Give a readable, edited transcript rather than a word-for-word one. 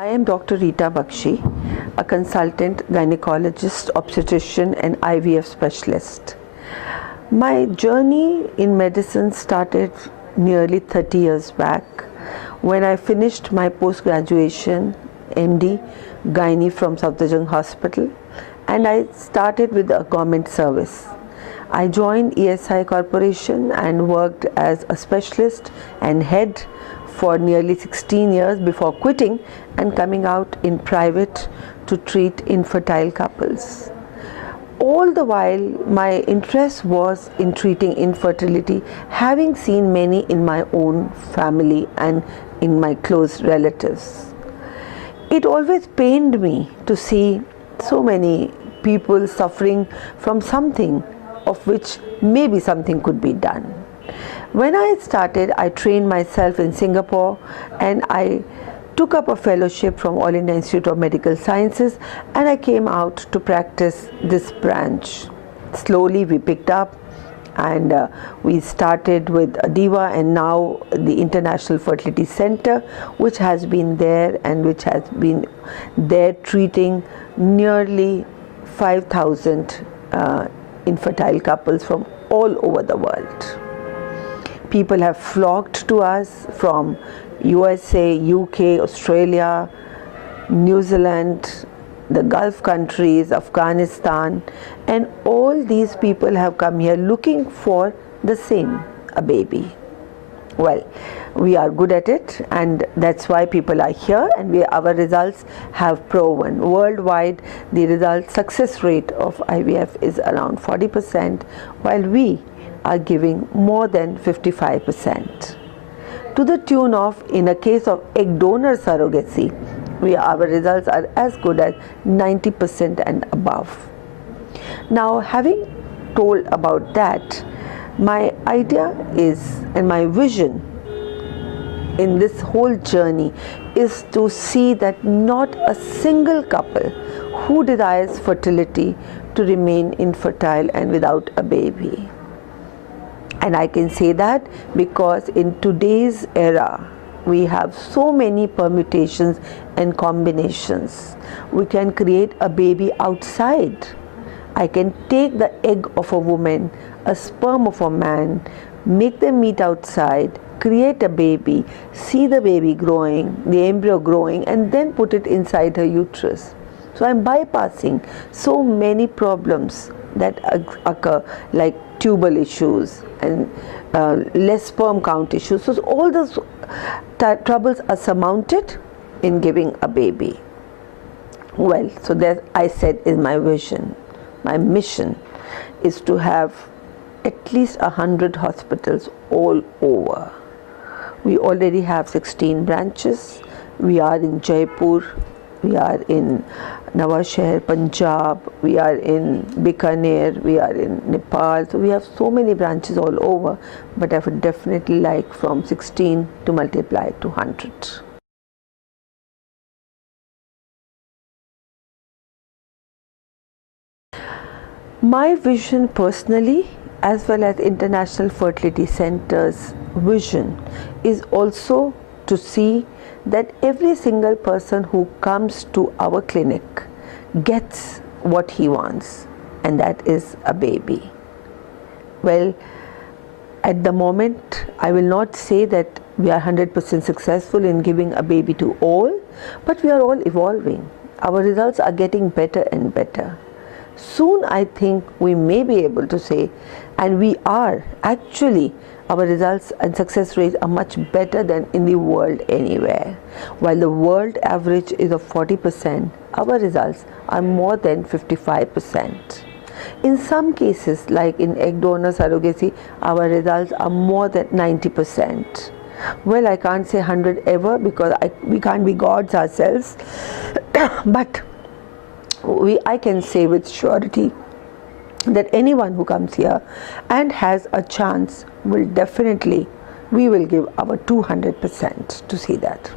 I am Dr. Rita Bakshi, a consultant gynecologist, obstetrician, and IVF specialist. My journey in medicine started nearly 30 years back when I finished my post-graduation MD Gynae from Safdarjung Hospital, and I started with a government service. I joined ESI Corporation and worked as a specialist and head for nearly 16 years before quitting and coming out in private to treat infertile couples. All the while, my interest was in treating infertility, having seen many in my own family and in my close relatives. It always pained me to see so many people suffering from something of which maybe something could be done. When I started, I trained myself in Singapore and I took up a fellowship from All India Institute of Medical Sciences, and I came out to practice this branch. Slowly we picked up and we started with DIVA and now the International Fertility Center, which has been there and which has been there treating nearly 5,000 infertile couples from all over the world. People have flocked to us from USA, UK, Australia, New Zealand, the Gulf countries, Afghanistan, and all these people have come here looking for the same, a baby. Well, we are good at it, and that's why people are here, and our results have proven. Worldwide, the result success rate of IVF is around 40%, while we are giving more than 55%. To the tune of, in a case of egg donor surrogacy, our results are as good as 90% and above. Now, having told about that, my idea is, and my vision in this whole journey is to see that not a single couple who desires fertility to remain infertile and without a baby. And I can say that because in today's era, we have so many permutations and combinations. We can create a baby outside. I can take the egg of a woman, a sperm of a man, make them meet outside, create a baby, see the baby growing, the embryo growing, and then put it inside her uterus. So I'm bypassing so many problems that occur, like tubal issues and less sperm count issues. So all those troubles are surmounted in giving a baby. Well, so that I said is my vision. My mission is to have at least 100 hospitals all over. We already have 16 branches. We are in Jaipur, we are in Nawashahar, Punjab, we are in Bikaner, we are in Nepal. So we have so many branches all over, but I would definitely like from 16 to multiply to 100. My vision personally, as well as International Fertility Center's vision, is also to see that every single person who comes to our clinic gets what he wants, and that is a baby. Well, at the moment, I will not say that we are 100% successful in giving a baby to all, but we are all evolving. Our results are getting better and better. Soon I think we may be able to say, and we are actually, our results and success rates are much better than in the world anywhere. While the world average is of 40%, our results are more than 55%. In some cases, like in egg donor surrogacy, our results are more than 90%. Well, I can't say 100 ever because we can't be gods ourselves, but I can say with surety that anyone who comes here and has a chance will definitely, we will give our 200% to see that.